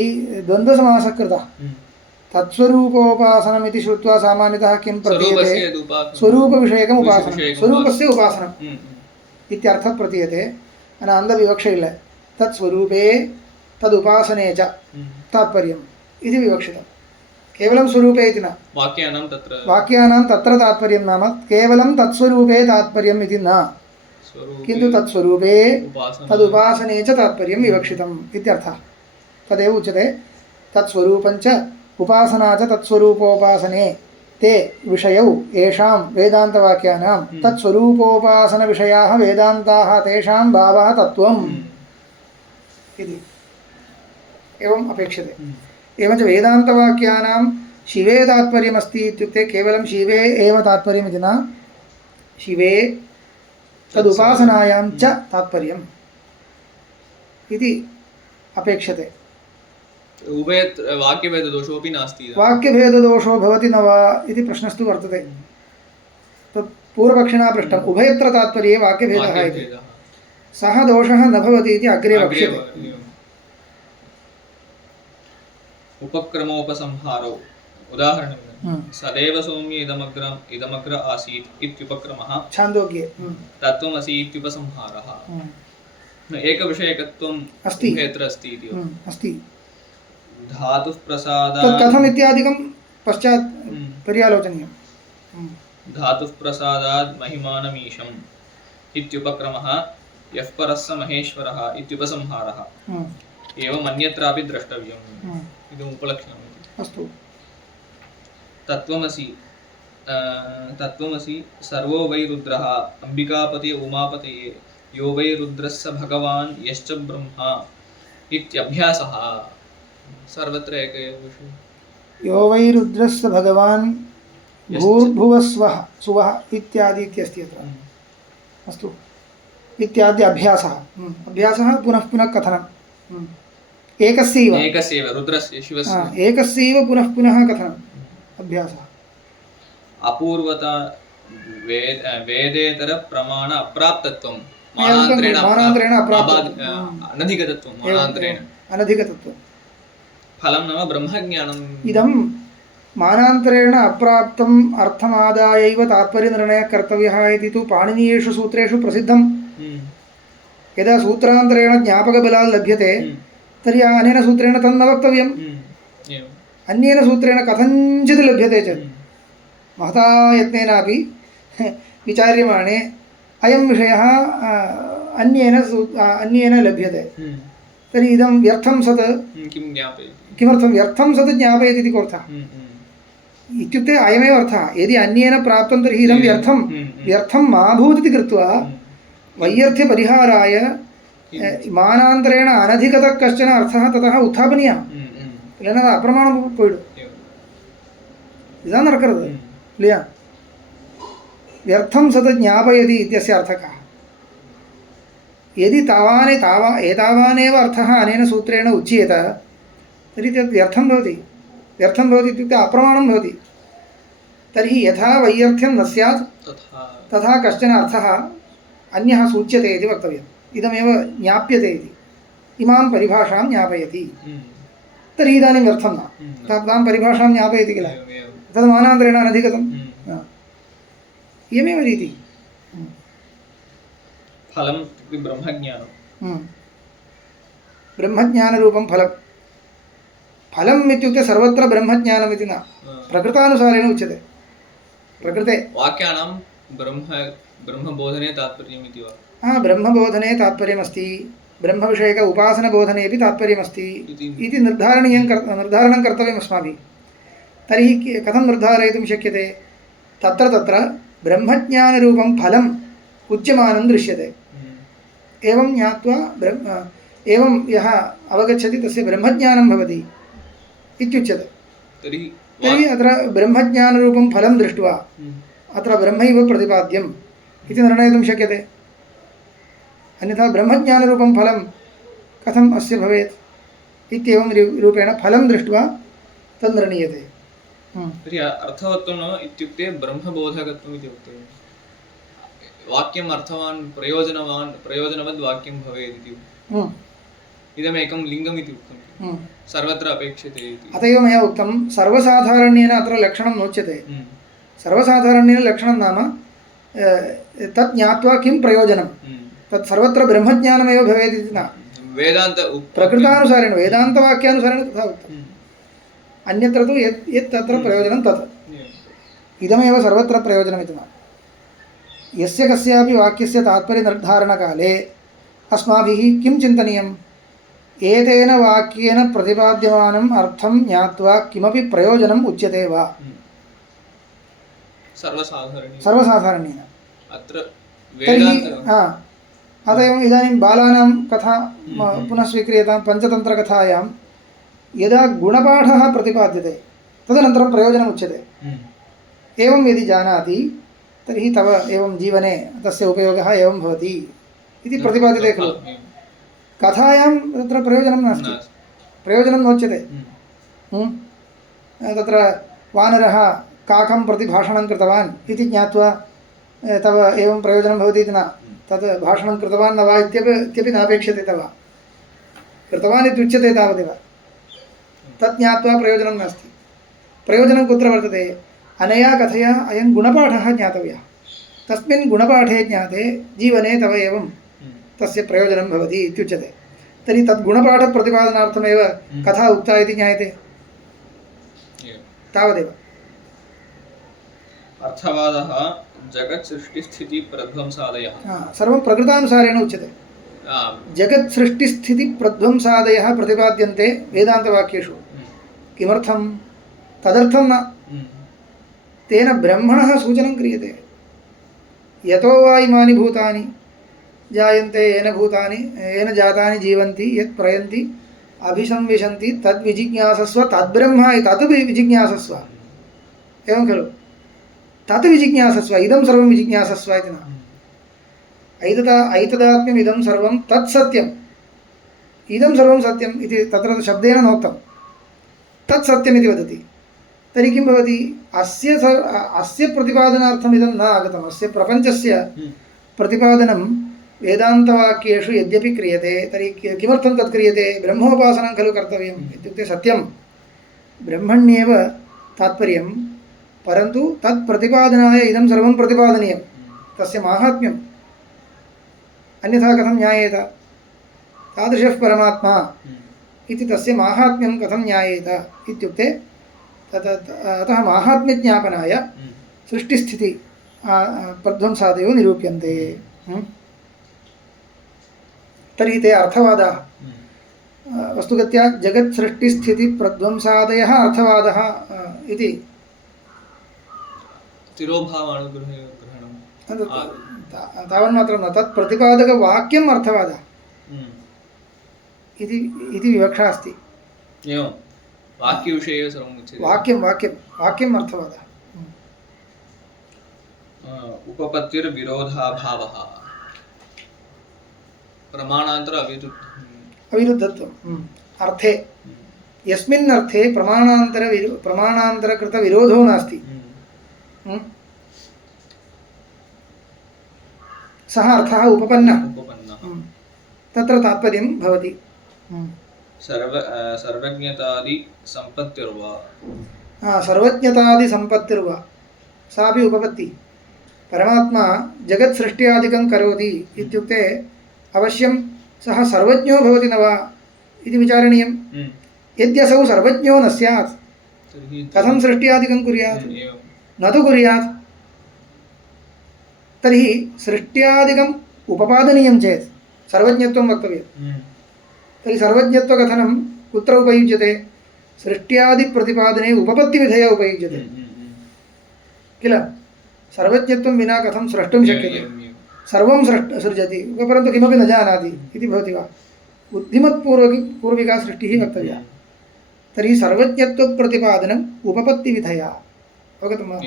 द्वन्द्वसमासः कृतः तत्स्वरूपोपासनम् इति श्रुत्वा सामान्यतः किं प्रतीयते स्वरूपविषयकम् उपासनं स्वरूपस्य उपासनम् इत्यर्थः प्रतीयते अन्धविवक्षा इल्ल तत्स्वरूपे तदुपासने च तात्पर्यम् इति विवक्षितं केवलं स्वरूपे इति न वाक्यानां तत्र तात्पर्यं नाम केवलं तत्स्वरूपे तात्पर्यम् इति न किन्तु तत्स्वरूपे तदुपासने च तात्पर्यं विवक्षितम् इत्यर्थः तदेव उच्यते तत्स्वरूपं च उपासना च तत्स्वरूपोपासने ते विषयौ येषां वेदान्तवाक्यानां तत्स्वरूपोपासनविषयाः वेदान्ताः तेषां भावः तत्त्वम् इति एवम् अपेक्षते एवञ्च वेदान्तवाक्यानां शिवे तात्पर्यमस्ति इत्युक्ते केवलं शिवे एव तात्पर्यमिति न शिवे तदुपासनायां च तात्पर्यम् इति अपेक्षते वाक्यभेददोषोऽपि नास्ति वाक्यभेददोषो भवति न वा इति प्रश्नस्तु वर्तते तत् पूर्वपक्षिणा पृष्टम् उभयत्र तात्पर्ये वाक्यभेदः इति सः दोषः न भवति इति अग्रे वक्ष्यते उपक्रमोपसंहारौ उदाहरणं सदैव सौम्य इदमग्र आसीत् इत्युपक्रमः छान्दोग्ये तत्त्वमसि इत्युपसंहारः एकविषयकत्वम् अस्ति उभयत्र अस्ति इति अस्ति धातुः प्रसादात् तत् कथम् इत्यादिकं पश्चात् पर्यालोचनीयं धातुः प्रसादात् महिमानमीशम् इत्युपक्रमः यः परः स महेश्वरः इत्युपसंहारः एवम् अन्यत्रापि द्रष्टव्यम् इदम् उपलक्षणम् अस्तु तत्त्वमसि सर्वो वै रुद्रः अम्बिकापते उमापतये यो वै रुद्रः स भगवान् यश्च ब्रह्मा इत्यभ्यासः सर्वत्र एक विषय यो वै रुद्रः स भगवान् भूर्भुवस्वः सुवः इत्यादि इत्यस्ति अत्र अस्तु इत्यादि अभ्यासः अभ्यासः पुनः पुनः कथनम् एकस्यैव रुद्रस्य शिवस्य एकस्यैव पुनः पुनः कथनम् अभ्यासः अपूर्वता वेदेतर प्रमाण अप्राप्तत्वं मानान्तरेण अनधिगतत्वं फलं नाम ब्रह्मज्ञानम् इदं मानान्तरेण अप्राप्तम् अर्थमादायैव तात्पर्यनिर्णयः कर्तव्यः इति तु पाणिनीयेषु सूत्रेषु प्रसिद्धं यदा सूत्रान्तरेण ज्ञापकबलात् लभ्यते तर्हि अनेन सूत्रेण तन्न वक्तव्यम् अन्येन सूत्रेण कथञ्चित् लभ्यते चेत् महता यत्नेनापि विचार्यमाणे अयं विषयः अन्येन लभ्यते तर्हि इदं व्यर्थं सत् किमर्थं व्यर्थं सत् ज्ञापयति इति कोऽर्थः इत्युक्ते अयमेव अर्थः यदि अन्येन प्राप्तं तर्हि इदं व्यर्थं मा भूत् इति कृत्वा वैयर्थ्यपरिहाराय मानान्तरेण अनधिगतः कश्चन अर्थः ततः उत्थापनीयः இல்லைன்னா அது அப்பிரமாணம் போயிடும் இதுதான் நடக்கிறது இல்லையா व्यर्थं सत् ज्ञापयति इत्यस्य अर्थः कः यदि एतावानेव अर्थः अनेन सूत्रेण उच्येत तर्हि तद् व्यर्थं भवति इत्युक्ते अप्रमाणं भवति तर्हि यथा वैयर्थ्यं न स्यात् तथा कश्चन अर्थः अन्यः सूच्यते इति वक्तव्यम् इदमेव ज्ञाप्यते इति इमां परिभाषां ज्ञापयति हम्म, तर्हि इदानीं व्यर्थं न तां परिभाषां ज्ञापयति किल एवमेव। तद् मानान्तरेण अनधिगतं हम्म। इयमेव रीतिः फलम् इत्युक्ते ब्रह्मज्ञानं ब्रह्मज्ञानरूपं फलं फलम् इत्युक्ते सर्वत्र ब्रह्मज्ञानमिति न प्रकृतानुसारेण उच्यते प्रकृते वाक्यानां ब्रह्मबोधने तात्पर्यम् इति वा? ब्रह्मबोधने तात्पर्यमस्ति ब्रह्मविषयक उपासनबोधनेपि तात्पर्यमस्ति इति निर्धारणं कर्तव्यम् अस्माभिः तर्हि कथं निर्धारयितुं शक्यते तत्र तत्र ब्रह्मज्ञानरूपं फलम् उच्यमानं दृश्यते एवं ज्ञात्वा एवं यः अवगच्छति तस्य ब्रह्मज्ञानं भवति इत्युच्यते तर्हि अत्र ब्रह्मज्ञानरूपं फलं दृष्ट्वा अत्र ब्रह्मैव प्रतिपाद्यम् इति निर्णयितुं शक्यते अन्यथा ब्रह्मज्ञानरूपं फलं कथम् अस्य भवेत् इत्येवं रूपेण फलं दृष्ट्वा तन्निर्णीयते तर्हि अर्थवत्त्वं न इत्युक्ते ब्रह्मबोधकत्वम् इति वक्तव्यं वाक्यम् अर्थवान् प्रयोजनवद् वाक्यं भवेत् इति इदमेकं लिङ्गम् इति उक्तं सर्वत्र अपेक्षते इति अत एव मया उक्तं सर्वसाधारण्येन अत्र लक्षणं नोच्यते सर्वसाधारण्येन लक्षणं नाम तत् ज्ञात्वा किं प्रयोजनं तत् सर्वत्र ब्रह्मज्ञानमेव भवेत् इति न वेदान्त प्रकृतानुसारेण वेदान्तवाक्यानुसारेण तथा उक्तम् अन्यत्र तु यत् तत्र प्रयोजनं तत् इदमेव सर्वत्र प्रयोजनमिति न यस्य कस्यापि वाक्यस्य तात्पर्यनिर्धारणकाले अस्माभिः किं चिन्तनीयम् एतेन वाक्येन प्रतिपाद्यमानम् अर्थं ज्ञात्वा किमपि प्रयोजनम् उच्यते वा सर्वसाधारणेन अत्र तर्हि अत एव इदानीं बालानां कथा पुनः स्वीक्रियतां पञ्चतन्त्रकथायां यदा गुणपाठः प्रतिपाद्यते तदनन्तरं प्रयोजनम् उच्यते एवं यदि जानाति तर्हि तव एवं जीवने तस्य उपयोगः एवं भवति इति प्रतिपाद्यते खलु कथायां तत्र प्रयोजनं नास्ति प्रयोजनं नोच्यते तत्र वानरः काकं प्रति भाषणं कृतवान् इति ज्ञात्वा तव एवं प्रयोजनं भवति इति न तत् भाषणं कृतवान् न वा इत्यपि नापेक्षते तव कृतवान् इत्युच्यते तावदेव तत् ज्ञात्वा प्रयोजनं नास्ति प्रयोजनं कुत्र वर्तते अनया कथया अयं गुणपाठः ज्ञातव्यः तस्मिन् गुणपाठे ज्ञाते जीवने तव एवं तस्य प्रयोजनं भवति इत्युच्यते तर्हि तद्गुणपाठप्रतिपादनार्थमेव कथा उक्ता इति ज्ञायते तावदेव अर्थवादः जगत्सृष्टिस्थितिप्रध्वंसादयः सर्वं प्रकृतानुसारेण उच्यते जगत्सृष्टिस्थितिप्रध्वंसादयः प्रतिपाद्यन्ते वेदान्तवाक्येषु किमर्थं तदर्थं न तेन ब्रह्मणः सूचनं क्रियते यतो वा इमानि भूतानि जायन्ते येन भूतानि येन जातानि जीवन्ति यत् प्रयन्ति अभिसंविशन्ति तद्विजिज्ञासस्व तद्ब्रह्म तत् विजिज्ञासस्व एवं खलु तत् विजिज्ञासस्व इदं सर्वं विजिज्ञासस्व इति न ऐतदात्म्यम् इदं सर्वं तत् सत्यम् इदं सर्वं सत्यम् इति तत्र शब्देन नोक्तं तत् सत्यम् इति वदति तर्हि किं भवति अस्य प्रतिपादनार्थम् इदं न आगतम् अस्य प्रपञ्चस्य प्रतिपादनं वेदान्तवाक्येषु यद्यपि क्रियते तर्हि किमर्थं तत् क्रियते ब्रह्मोपासनं खलु कर्तव्यम् इत्युक्ते सत्यं ब्रह्मण्येव तात्पर्यं परन्तु तत् प्रतिपादनाय इदं सर्वं प्रतिपादनीयं तस्य माहात्म्यम् अन्यथा कथं ज्ञायेत तादृशः परमात्मा इति तस्य माहात्म्यं कथं ज्ञायेत इत्युक्ते अतः माहात्म्यज्ञापनाय सृष्टिस्थिति प्रध्वंसादयो निरूप्यन्ते तर्हि ते अर्थवादाः वस्तुगत्या जगत्सृष्टिस्थितिप्रध्वंसादयः अर्थवादः इति तावन्मात्रं न तत् प्रतिपादकवाक्यम् अर्थवादः इति विवक्षा अस्ति वाक्यविषये सर्वम् उच्यते वाक्यम् अर्थवादः उपपत्तिर्विरोधाभावः प्रमाणान्तर अविरुद्धत्वम् अर्थे यस्मिन् अर्थे प्रमाणान्तरकृतविरोधो नास्ति सः अर्थः उपपन्नः तत्र तात्पर्यं भवति। सर्वज्ञतादि सम्पत्तिर्वा सर्वज्ञतादिसम्पत्तिर्वा सापि उपपत्ति। परमात्मा जगत्सृष्ट्यादिकं करोति इत्युक्ते अवश्यं सः सर्वज्ञो भवति न वा इति विचारणीयं। यद्यसौ सर्वज्ञो न स्यात् कथं सृष्ट्यादिकं कुर्यात्? न तु कुर्यात्। तर्हि सृष्ट्यादिकम् उपपादनीयं चेत् सर्वज्ञत्वं वक्तव्यं। तर्हि सर्वज्ञत्वकथनं कुत्र उपयुज्यते? सृष्ट्यादिप्रतिपादने उपपत्तिविधया उपयुज्यते किल? सर्वज्ञत्वं विना कथं स्रष्टुं शक्यते? सर्वं सृजति परन्तु किमपि न जानाति इति भवति वा? बुद्धिमत्पूर्विका सृष्टिः वक्तव्या। तर्हि सर्वज्ञत्वप्रतिपादनम् उपपत्तिविधया। अवगतं वा?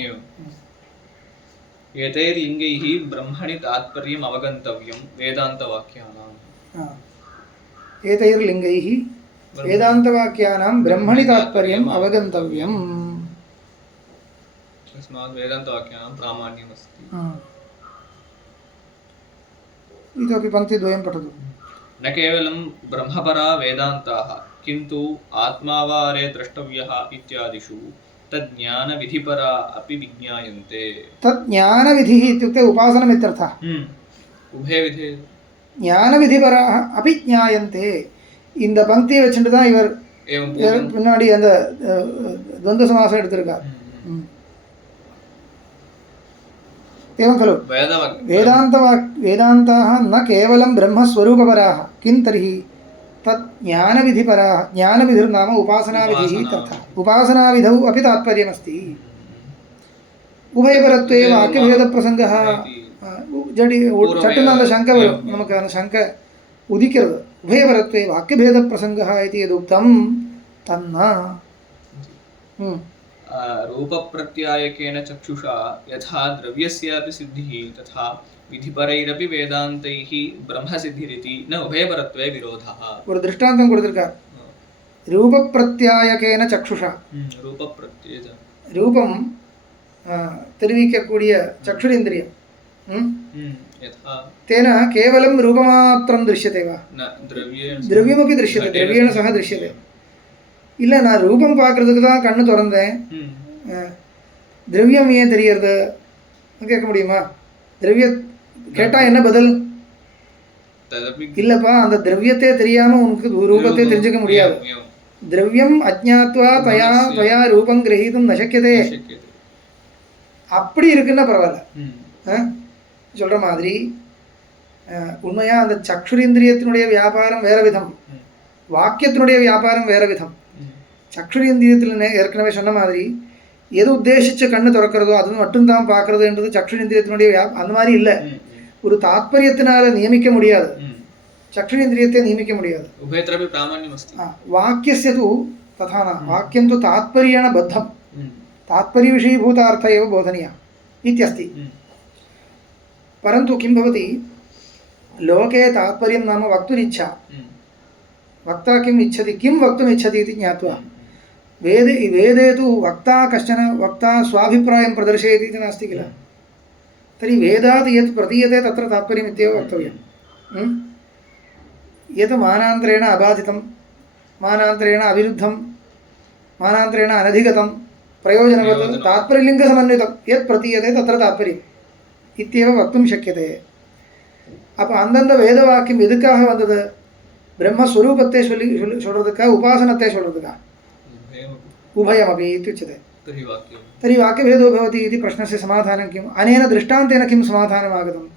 एतैर्लिङ्गैः ब्रह्मणि तात्पर्यम् अवगन्तव्यं वेदान्तवाक्यानाम्। एतैर्लिङ्गैः वेदान्तवाक्यानां ब्रह्मणि तात्पर्यम् अवगन्तव्यम्। तस्मात् वेदान्तवाक्यानां प्रामाण्यमस्ति। इतोपि पङ्क्तिद्वयं पठतु। न केवलं ब्रह्मपरा वेदान्ताः किन्तु आत्मावारे द्रष्टव्यः इत्यादिषु तज्ज्ञानविधिपरा अपि विज्ञायन्ते। तज्ज्ञानविधिः इत्युक्ते उपासनमित्यर्थः। उभयविधे ஞானவிதிபராக அப்படி ஞாயந்தே. இந்த பங்கியை வச்சுட்டு தான் இவர் பின்னாடி அந்த துவந்த சமாசம் எடுத்திருக்கார். एवं खलु वेदान्ताः न केवलं ब्रह्मस्वरूपपराः किं तर्हि तत् ज्ञानविधिपराः. ज्ञानविधिर्नाम उपासनाविधिः तथा उपासनाविधौ अपि तात्पर्यमस्ति. उभयपरत्वे वाक्यभेदप्रसङ्गः चट्टुन அந்த शङ्क वरुम நமக்கு அந்த शङ्क उदिक्किरतु. उभयपरत्वे वाक्यभेदप्रसङ्गः इति यदुक्तं तन्न रूपप्रत्यायकेन चक्षुषा यथा द्रव्यस्यापि सिद्धिः तथा विधिपरैरपि वेदान्तैः ब्रह्मसिद्धिरिति न उभयपरत्वे विरोधः. ஒரு दृष्टान्तं கொடுத்திருக்கார். ரூபப்பிரத்யாயகேன சக்ஷுஷா. ரூபம் தெரிவிக்கக்கூடிய சக்ஷுரேந்திரியம். तेन केवलं रूपमात्रं दृश्यते वा? द्रव्यमपि दृश्यते. द्रव्येण सह दृश्यते. இல்ல நான் ரூபம் பார்க்கறதுக்கு தான் கண்ணு திறந்தேன், திரவியம் ஏன் தெரியறது கேட்க முடியுமா? திரவிய கேட்டா என்ன பதில்? இல்லப்பா அந்த திரவியத்தை தெரியாம உனக்கு ரூபத்தை தெரிஞ்சுக்க முடியாது. திரவியம் அஜ்ஞாத்வா தயா தயா ரூபம் கிரஹீதும் ந சக்யதே. அப்படி இருக்குன்னா பரவாயில்ல. சொல்ற மாதிரி உண்மையா அந்த சக்ஷுரேந்திரியத்தினுடைய வியாபாரம் வேற விதம், வாக்கியத்தினுடைய வியாபாரம் வேற விதம். சக்ஷுரேந்திரியத்தில் ஏற்கனவே சொன்ன மாதிரி எது உத்தேசிச்சு கண்ணு திறக்கிறதோ அது மட்டும்தான் பார்க்கறதுன்றது சக்ஷுரேந்திரியத்தினுடைய அந்த மாதிரி இல்லை. ஒரு தாத்பரியத்தினால நியமிக்க முடியாது, चक्षुरेन्द्रियते नियमिக்க முடியாது. उभयत्रपि प्रामाण्यम् अस्ति. वाक्यस्य तु तथा न. वाक्यं तु तात्पर्येण बद्धं, तात्पर्यविषयीभूतार्थ एव बोधनीयः इत्यस्ति. परन्तु किं भवति, लोके तात्पर्यं नाम वक्तुरिच्छा. वक्ता किम् इच्छति, किं वक्तुम् इच्छति इति ज्ञात्वा. वेदे तु वक्ता कश्चन वक्ता स्वाभिप्रायं प्रदर्शयति इति नास्ति किल. तर्हि वेदात् यत् प्रतीयते तत्र तात्पर्यम् इत्येव वक्तव्यं. यत् मानान्तरेण अबाधितं, मानान्तरेण अविरुद्धं, मानान्तरेण अनधिगतं, प्रयोजनवत् तात्पर्यलिङ्गसमन्वितं यत् प्रतीयते तत्र तात्पर्यम् इत्येव वक्तुं शक्यते. அப்போ அந்தந்த வேதவாக்கியம் எதுக்காக வந்தது? பிரம்மஸ்வரூபத்தை சொல்றதுக்கா, உபாசனத்தை சொல்றதுக்கா? उभयमपि इत्युच्यते. तर्हि वाक्यभेदो भवति इति प्रश्नस्य समाधानं किम्? अनेन दृष्टान्तेन किं समाधानम् आगतम्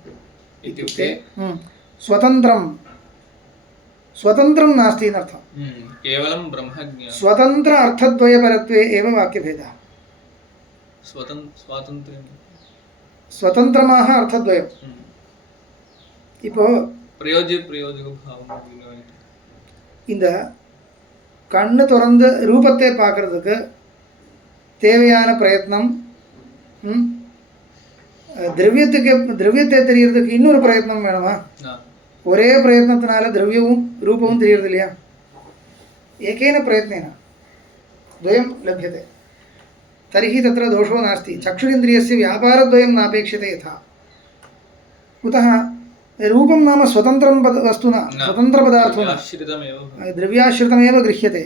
इत्युक्ते स्वतन्त्रं स्वतन्त्रं नास्ति इत्यर्थः. केवलं ब्रह्मज्ञानं स्वतन्त्र अर्थद्वयपरत्वे एव वाक्यभेदः. स्वतन्त्रमाः अर्थद्वयं. இப்போ இந்த கண்ணு திறந்து ரூபத்தை பார்க்கறதுக்கு தேவையான பிரயத்னம், திரவியத்தை தெரியறதுக்கு இன்னொரு பிரயத்னம் வேணுமா? ஒரே பிரயத்னத்தினால திரவியவும் ரூபவும் தெரியறது இல்லையா? ஏகேன பிரயत्नेन द्वयं लभ्यते. तर्हि तत्र दोषो नास्ति. चक्षुरिन्द्रियस्य व्यापारद्वयं नापेक्षते यथा. कुतः? रूपं नाम स्वतन्त्रं वस्तु न स्वतन्त्रपदार्थो न आश्रितमेव द्रव्याश्रितमेव गृह्यते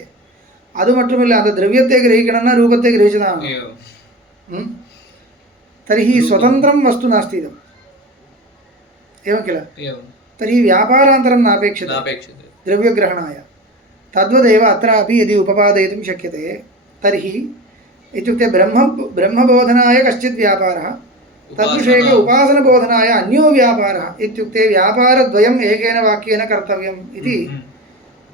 அது மட்டுமில்ல அந்த திரவியத்தை கிரகிக்கணும்னா ரூபத்தை கிரகிச்சுதான் तर्हि स्वतन्त्रं वस्तु नास्ति इदम् एवं किल तर्हि व्यापारान्तरं नापेक्षते द्रव्यग्रहणाय तद्वदेव अत्रापि यदि उपपादयितुं शक्यते तर्हि इत्युक्ते ब्रह्मबोधनाय कश्चित् व्यापारः तद्विषयक उपासनबोधनाय अन्यो व्यापारः इत्युक्ते व्यापारद्वयम् एकेन वाक्येन कर्तव्यम् इति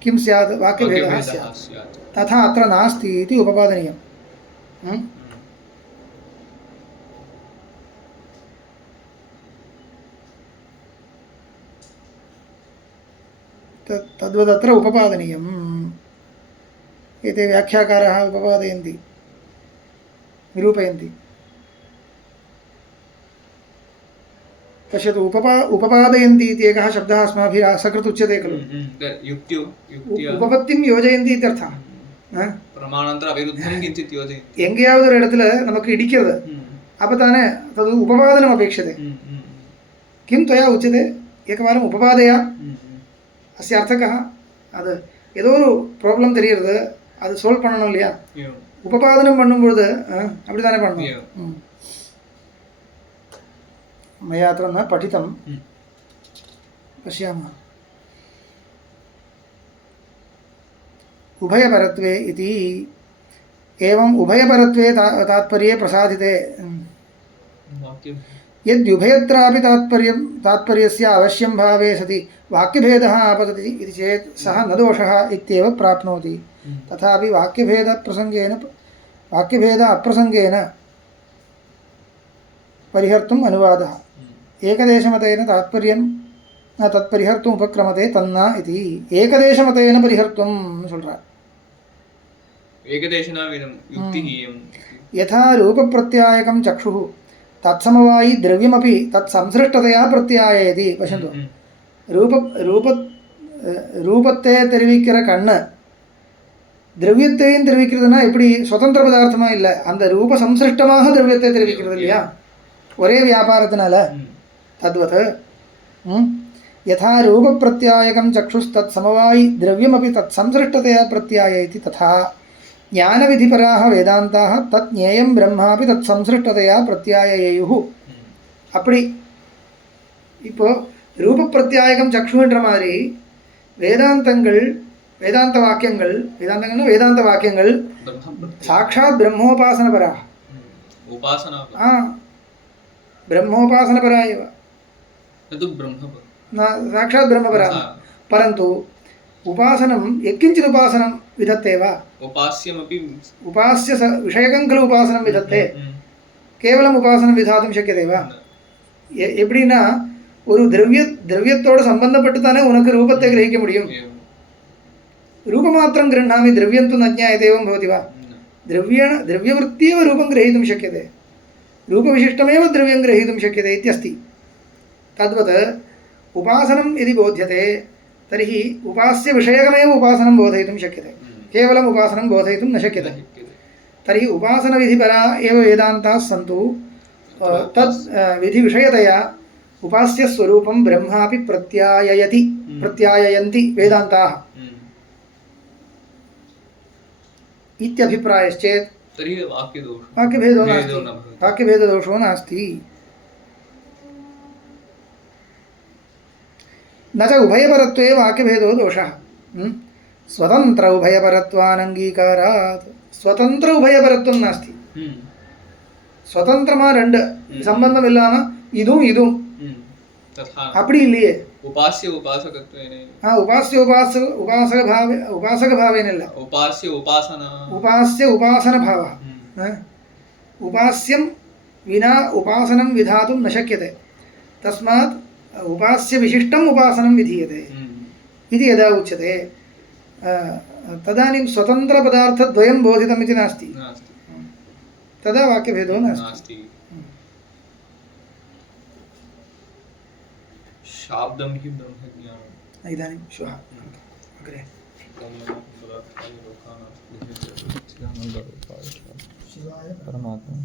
किं स्यात् वाक्यभेदः स्यात् तथा अत्र नास्ति इति उपपादनीयम् तद्वदत्र उपपादनीयम् एते व्याख्याकारः उपपादयन्ति निरूपयन्ति पश्यतु उपपादयन्ति इति एकः शब्दः अस्माभिः असकृत् उच्यते खलु उपपत्तिं योजयन्ति इत्यर्थः பிரமாணாந்தர அவிருத்தம் கிஞ்சித் யோஜயந்தி எங்கேயாவது ஒரு இடத்துல நமக்கு இடிக்கிறது அப்போ தானே தது உபபாதனம் அபேட்சते किं त्वया उच्यते एकवारम् उपपादय अस्य अर्थः कः அது ஏதோ ஒரு ப்ராப்ளம் தெரியுது அது சால்வ் பண்ணணும் இல்லையா உபபாதனம் பண்ணும்பொழுது அப்படி தானே பண்ணணும் मया अत्र न पठितं पश्यामः उभयपरत्वे इति एवम् उभयपरत्वे तात्पर्ये प्रसादिते यद्युभयत्रापि तात्पर्यस्य अवश्यं भावे सति वाक्यभेदः आपतति इति चेत् सः न दोषः इत्येव प्राप्नोति तथापि वाक्यभेद अप्रसंगेन परिहर्तुम् अनुवादः एकदेशमतेन तात्पर्यं न तत्परिहर्तुम् उपक्रमते तन्ना इति एकदेशमतेन परिहर्तुम् சொல்றார் एकदेशना वेदं युक्तिः यथा रूपप्रत्यायकं चक्षुः तत्समवायि द्रव्यमपि तत्संसृष्टतया प्रत्याययति पश्यन्तु ரூபத்தை தெரிவிக்கிற கண்ணு திரவியத்தையும் தெரிவிக்கிறதுனா எப்படி சுதந்திர பதார்த்தமா இல்லை அந்த ரூப சம்சிருஷ்டமாக திரவியத்தை தெரிவிக்கிறது இல்லையா ஒரே வியாபாரத்தினால तद्वत् यथा रूपप्रत्यायकं चक्षुस्तत् समवायि द्रव्यमपि तत्संसृष्टतया प्रत्याययति तथा ज्ञानविधिपराः वेदान्ताः तत् ज्ञेयं ब्रह्मापि तत्संसृष्टतया प्रत्याययेयुः அப்படி இப்போ ரூபப்பிரத்யாயகம் சக்ஷுன்ற மாதிரி வேதாந்த வாக்கியங்கள் சாட்சாத் பிரம்மோபாசனபராः ब्रह्मोपासनपरा एव साक्षात् ब्रह्मपरा परन्तु उपासनं यत्किञ्चित् उपासनं विधत्ते वा उपास्य विषयकं खलु उपासनं विधत्ते केवलम् उपासनं विधातुं शक्यते वा எப்படின்னா ஒரு திரவியத்தோடு சம்பந்தப்பட்டு தானே உனக்கு ரூபத்தை கிரகிக்க முடியும் ரூபமாத்திரம் गृह्णामि द्रव्यं तु न ज्ञायते एवं भवति वा द्रव्यवृत्त्येव रूपं ग्रहीतुं शक्यते रूपविशिष्टमेव द्रव्यं ग्रहीतुं शक्यते इत्यस्ति तद्वत् उपासनं यदि बोध्यते तर्हि उपास्य विषयकमेव उपासनं बोधयितुं शक्यते केवलम् उपासनं बोधयितुं न शक्यते तर्हि उपासनविधिपरा एव वेदान्ताः सन्तु तत् विधिविषयतया उपास्य स्वरूपं ब्रह्मापि प्रत्याययन्ति वेदान्ताः इत्यभिप्रायश्चेत् तर्हि वाक्यभेददोषो नास्ति न च उभयपरत्वे वाक्यभेदो दोषः स्वतन्त्र उभयपरत्वानङ्गीकारात् स्वतन्त्र उभयपरत्वं नास्ति स्वतन्त्रமா ரெண்டு சம்பந்தம் இல்லாம இதுவும் அப்படி இல்லையே उपास्य उपासकत्वेन उपास्य उपासक भावेन ಇಲ್ಲ उपास्य उपासन भावः उपास्यं विना उपासनं विधातुं न शक्यते तस्मात् उपास्य विशिष्टम् उपासनं विधीयते इति यदा उच्यते तदानीं स्वतन्त्रपदार्थद्वयं बोधितम् इति नास्ति तदा वाक्यभेदो नास्ति शाब्दं हि ब्रह्मज्ञानम् इदानीं श्वः अग्रे परमात्मा